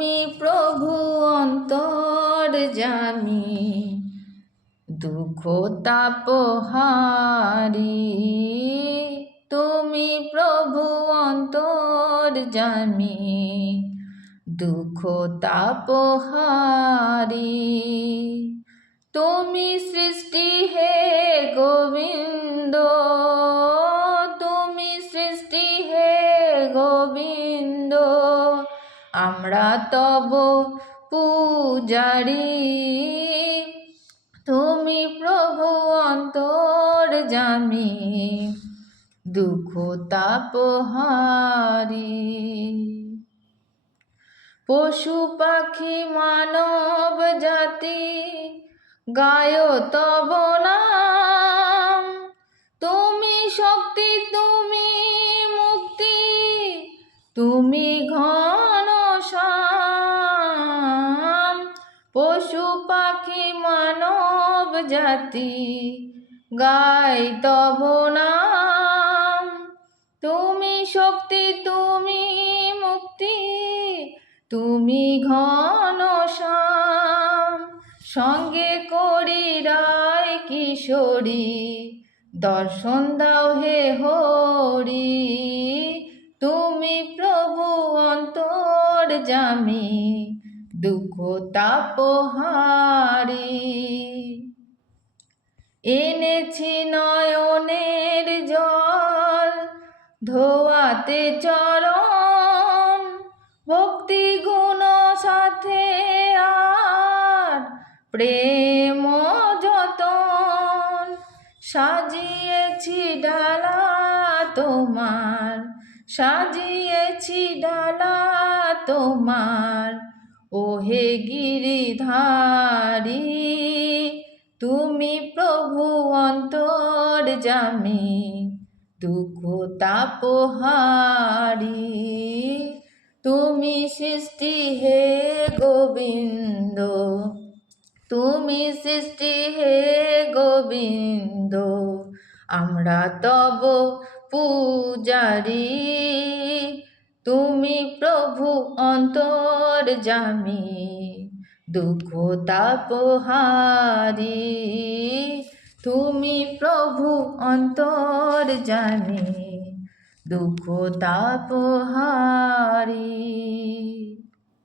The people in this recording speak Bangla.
তুমি প্রভু অন্তর জামি দুঃখ তাপহারি তুমি প্রভু অন্তর জামি দুঃখ তাপহারি তুমি সৃষ্টি হে গোবিন্দ আমরা তব পূজারি। তুমি প্রভু অন্তর জামি, দুঃখ তাপহারি পশু পাখি মানব জাতি, গায় তব নাম। তুমি শক্তি, তুমি মুক্তি, তুমি ঘন পশু পাখি মানব জাতি, গাই তব নাম। তুমি শক্তি, তুমি মুক্তি, তুমি ঘন সঙ্গে করি রায় কিশোরী, দর্শন দাও হে হরি। তুমি প্রভু অন্তর জামি দুঃখ তাপহারি। এনেছি নয়নের জল, ধোয়াতে চরণ ভক্তি গুণ সাথে আর প্রেম যতন। সাজিয়েছি ডালা তোমার, সাজিয়েছি ডালা তোমার ওহে গিরিধারী, তুমি প্রভু অন্তর জামি, দুঃখ তাপহারি তুমি সৃষ্টি হে গোবিন্দ, তুমি সৃষ্টি হে গোবিন্দ, আমরা তব পূজারি। তুমি প্রভু অন্তর জামি দুঃখ তাপহারি তুমি প্রভু অন্তর জানি দুঃখ তাপহারি